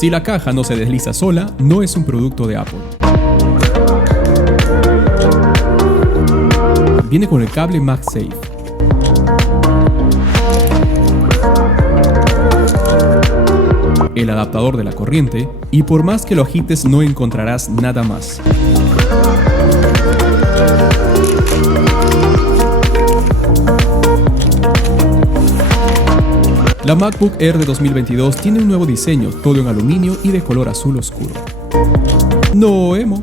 Si la caja no se desliza sola, no es un producto de Apple. Viene con el cable MagSafe. El adaptador de la corriente, y por más que lo agites no encontrarás nada más. La MacBook Air de 2022 tiene un nuevo diseño, todo en aluminio y de color azul oscuro. No emo.